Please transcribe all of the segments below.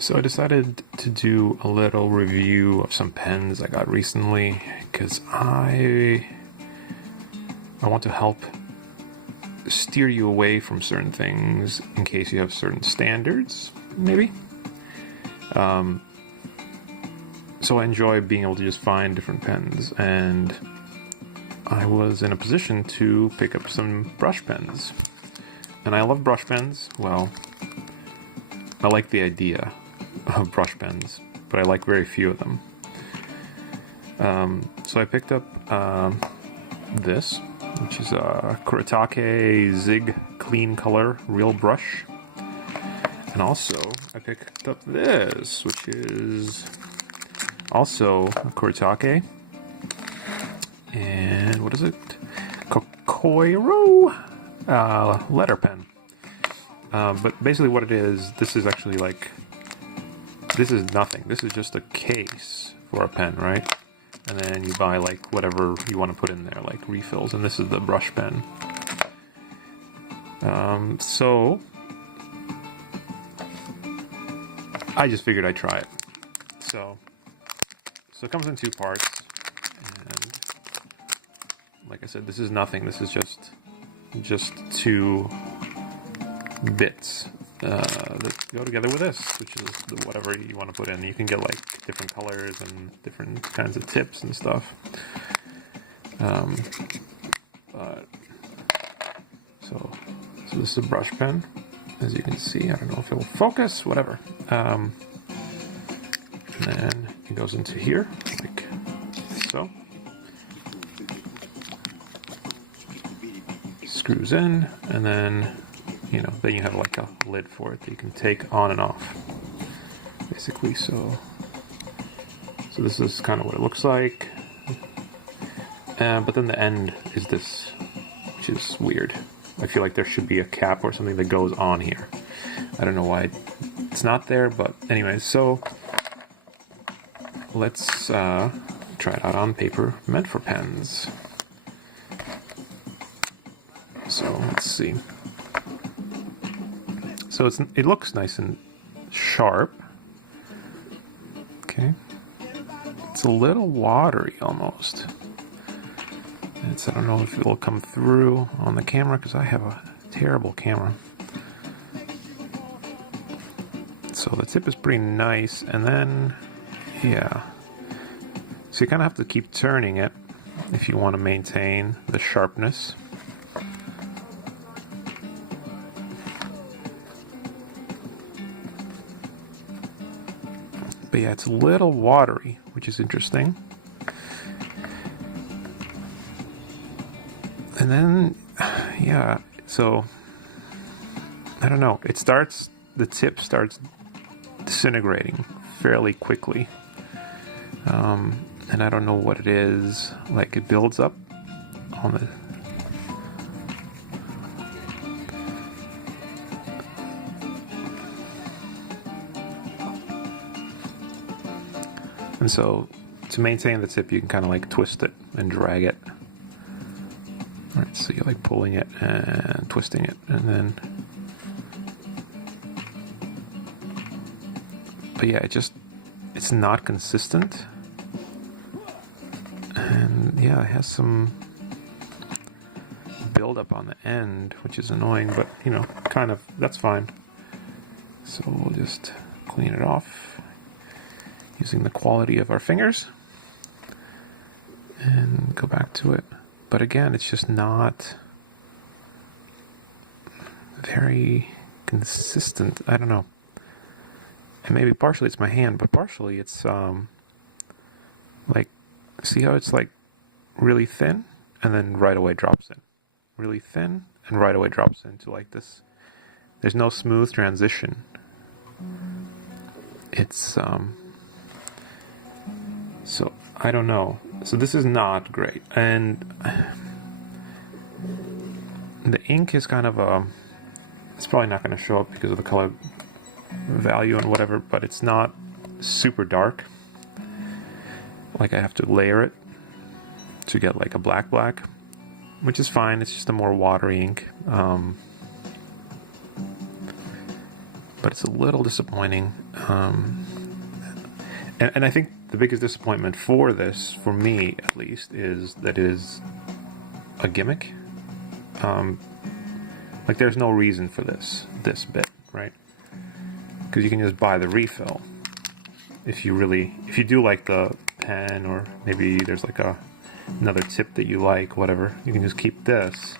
So I decided to do a little review of some pens I got recently because I want to help steer you away from certain things in case you have certain standards, maybe. So I enjoy being able to just find different pens, and I was in a position to pick up some brush pens. And I love brush pens. Well, I like the idea of brush pens, but I like very few of them. So I picked up this, which is a Kuretake ZIG Clean Color Real Brush. And also, I picked up this, which is also a Kuretake. And what is it? Cocoiro Letter Pen. But basically what it is, this is actually like, this is nothing. This is just a case for a pen, right? And then you buy like whatever you want to put in there, like refills, and this is the brush pen. So I just figured I'd try it. So it comes in two parts, and like I said, this is nothing. This is just two bits that go together with this, which is whatever you want to put in. You can get like different colors and different kinds of tips and stuff. So this is a brush pen, as you can see. I don't know if it will focus, whatever. And then it goes into here, like so. Screws in, and then then you have like a lid for it that you can take on and off, basically. So this is kind of what it looks like. But then the end is this, which is weird. I feel like there should be a cap or something that goes on here. I don't know why it's not there, but anyways, so let's try it out on paper meant for pens. So let's see. So it looks nice and sharp. Okay. It's a little watery almost. I don't know if it will come through on the camera because I have a terrible camera. So the tip is pretty nice, and then yeah. So you kind of have to keep turning it if you want to maintain the sharpness. But yeah, it's a little watery, which is interesting. And then, yeah, so, I don't know, the tip starts disintegrating fairly quickly. And I don't know what it is, like it builds up on the... And so, to maintain the tip, you can kind of like twist it and drag it. Alright, so you're like pulling it and twisting it, and then... But yeah, it's not consistent. And yeah, it has some buildup on the end, which is annoying, but kind of, that's fine. So we'll just clean it off using the quality of our fingers and go back to it. But again, it's just not very consistent. I don't know. And maybe partially it's my hand, but partially it's like, see how it's like really thin and then right away drops in. Really thin and right away drops into like this. There's no smooth transition. It's so I don't know. So this is not great, and the ink is kind of it's probably not going to show up because of the color value and whatever, but it's not super dark. Like I have to layer it to get like a black, which is fine. It's just a more watery ink. but it's a little disappointing. And I think the biggest disappointment for this, for me at least, is that it is a gimmick. Like there's no reason for this bit, right? Because you can just buy the refill if you do like the pen, or maybe there's like another tip that you like, whatever. You can just keep this,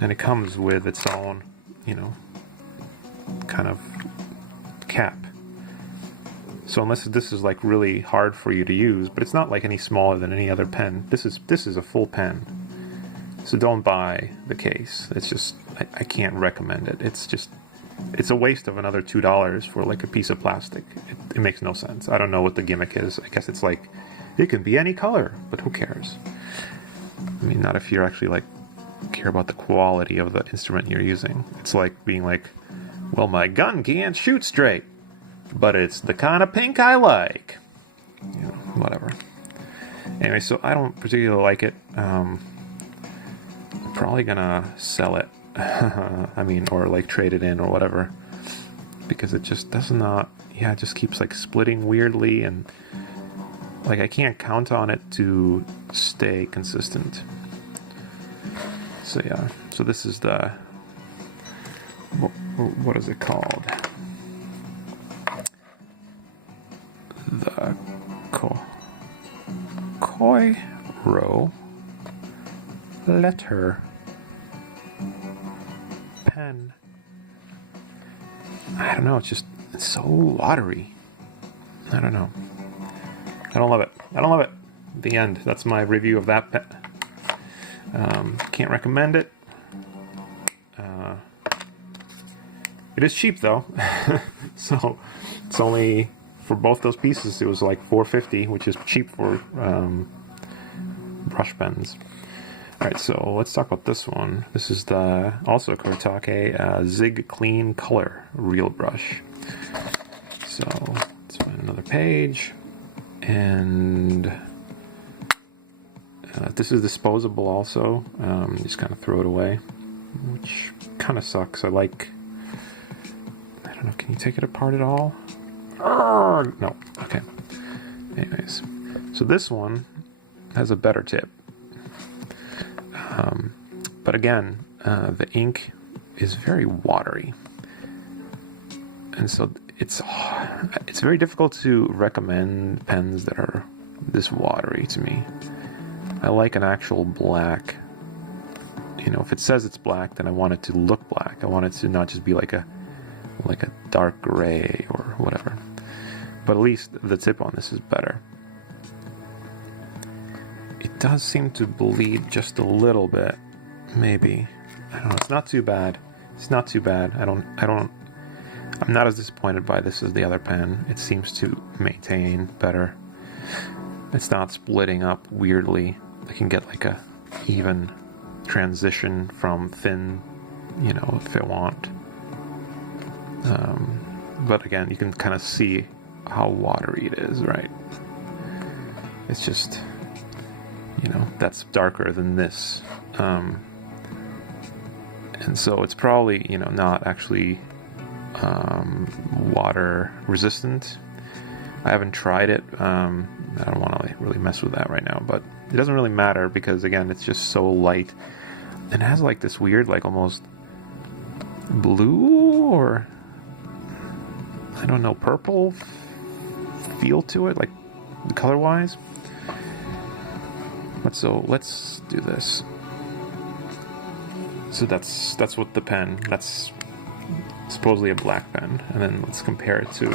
and it comes with its own, you know, kind of cap. So unless this is like really hard for you to use, but it's not like any smaller than any other pen. This is a full pen. So don't buy the case. It's just, I can't recommend it. It's a waste of another $2 for like a piece of plastic. It makes no sense. I don't know what the gimmick is. I guess it's like, it can be any color, but who cares? I mean, not if you're actually like care about the quality of the instrument you're using. It's like being like, well, my gun can't shoot straight, but it's the kind of pink I like. You know, whatever. Anyway, so I don't particularly like it. I'm probably gonna sell it. I mean, or like trade it in or whatever, because it just does not, yeah, it just keeps like splitting weirdly, and like I can't count on it to stay consistent. So yeah, so this is the, what is it called? The Cocoiro Letter Pen. I don't know, it's so watery. I don't know. I don't love it. I don't love it. The end. That's my review of that pen. Can't recommend it. It is cheap though. So it's only, for both those pieces, it was like $4.50, which is cheap for brush pens. Alright, so let's talk about this one. This is the also Kuretake ZIG Clean Color Real Brush. So let's find another page. And this is disposable also. Just kind of throw it away, which kind of sucks. I don't know, can you take it apart at all? No, okay. Anyways, so this one has a better tip. But again, the ink is very watery, and so it's very difficult to recommend pens that are this watery to me. I like an actual black. You know, if it says it's black, then I want it to look black. I want it to not just be like a dark gray or whatever. But at least the tip on this is better. It does seem to bleed just a little bit, maybe. I don't know. It's not too bad. It's not too bad. I'm not as disappointed by this as the other pen. It seems to maintain better. It's not splitting up weirdly. I can get like a even transition from thin, you know, if I want. But again, you can kind of see how watery it is, right? It's just, you know, that's darker than this. And so it's probably, you know, not actually water resistant. I haven't tried it. I don't want to really mess with that right now, but it doesn't really matter because, again, it's just so light. And it has like this weird, like almost blue or, I don't know, purple feel to it, like color-wise. But so let's do this. So that's what the pen, that's supposedly a black pen, and then let's compare it to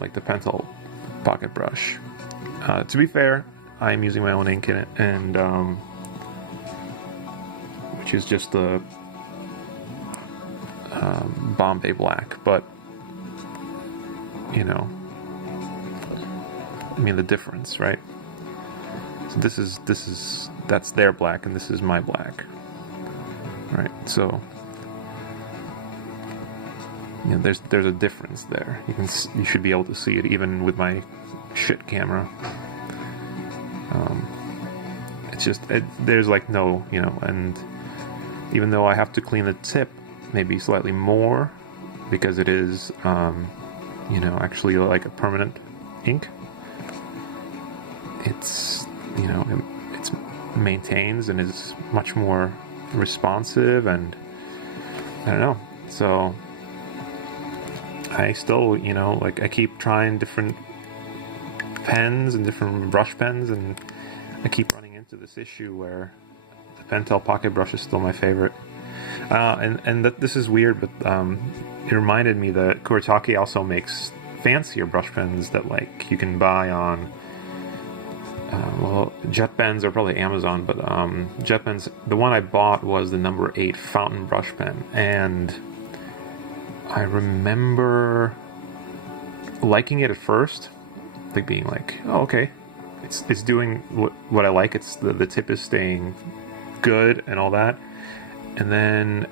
like the Pentel pocket brush. To be fair, I'm using my own ink in it, and which is just the Bombay black, but you know, I mean the difference, right? So that's their black, and this is my black, right? So you know, there's a difference there. You should be able to see it even with my shit camera. just, there's like no, you know, and even though I have to clean the tip maybe slightly more because it is, you know, actually like a permanent ink, it's, you know, it's maintains and is much more responsive, and I don't know, so I still, you know, like I keep trying different pens and different brush pens, and I keep running into this issue where the Pentel Pocket Brush is still my favorite. And that this is weird, but it reminded me that Kuretake also makes fancier brush pens that like you can buy on well, JetPens are probably Amazon, but JetPens, the one I bought was the number 8 fountain brush pen, and I remember liking it at first, like being like, oh, okay, it's doing what I like. It's the tip is staying good and all that, and then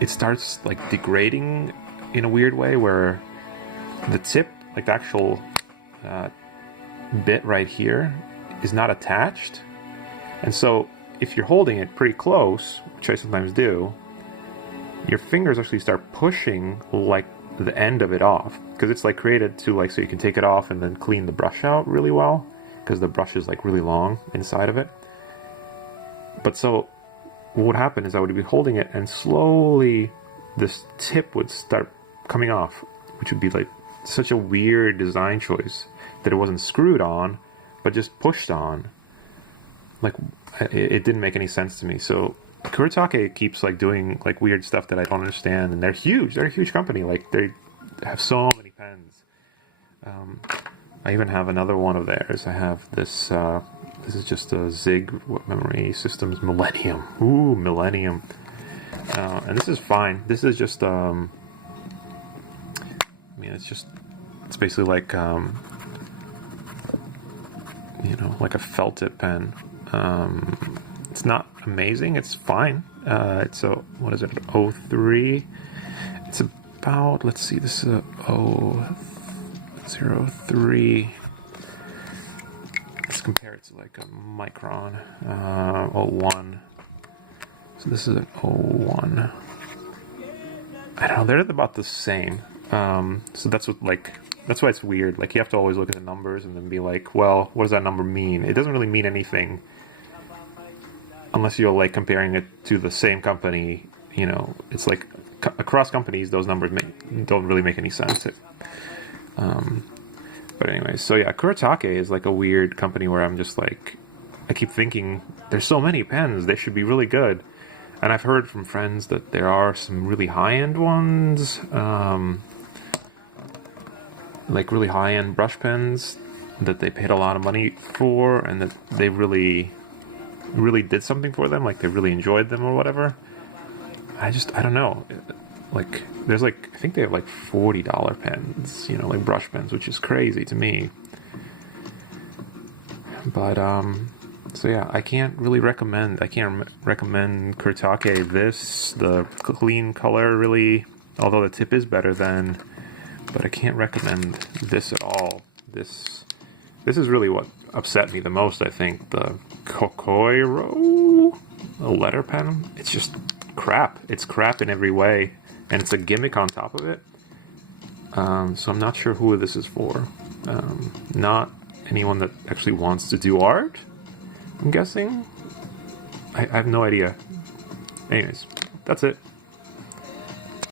it starts like degrading in a weird way where the tip, like the actual bit right here, is not attached, and so if you're holding it pretty close, which I sometimes do, your fingers actually start pushing like the end of it off, because it's like created to like so you can take it off and then clean the brush out really well, because the brush is like really long inside of it. But so what would happen is I would be holding it and slowly this tip would start coming off, which would be like such a weird design choice that it wasn't screwed on but just pushed on. Like it didn't make any sense to me. So Kuretake keeps like doing like weird stuff that I don't understand, and they're huge. They're a huge company. Like they have so many pens. I even have another one of theirs. I have this. This is just a ZIG Memory Systems Millennium. Ooh, Millennium. And this is fine. This is just. I mean, it's basically like you know, like a felt tip pen. It's not amazing. It's fine. It's a, what is it? 03. It's about, let's see, this is a 003. Let's compare it to like a Micron 01. So this is an 01. I don't know, they're about the same. So that's what, like, that's why it's weird. Like, you have to always look at the numbers and then be like, well, what does that number mean? It doesn't really mean anything unless you're like comparing it to the same company. You know, it's like across companies, those numbers don't really make any sense. But anyways, so yeah, Kuretake is like a weird company where I'm just like, I keep thinking there's so many pens, they should be really good. And I've heard from friends that there are some really high-end ones, like really high-end brush pens that they paid a lot of money for, and that they really did something for them, like they really enjoyed them or whatever. I don't know. Like, there's like, I think they have like $40 pens, you know, like brush pens, which is crazy to me. But, so yeah, I can't recommend Kuretake this, the clean color really, although the tip is better than, but I can't recommend this at all. This is really what upset me the most, I think. The Cocoiro Letter Pen. It's just crap. It's crap in every way, and it's a gimmick on top of it. So I'm not sure who this is for. Not anyone that actually wants to do art, I'm guessing. I have no idea. Anyways, that's it.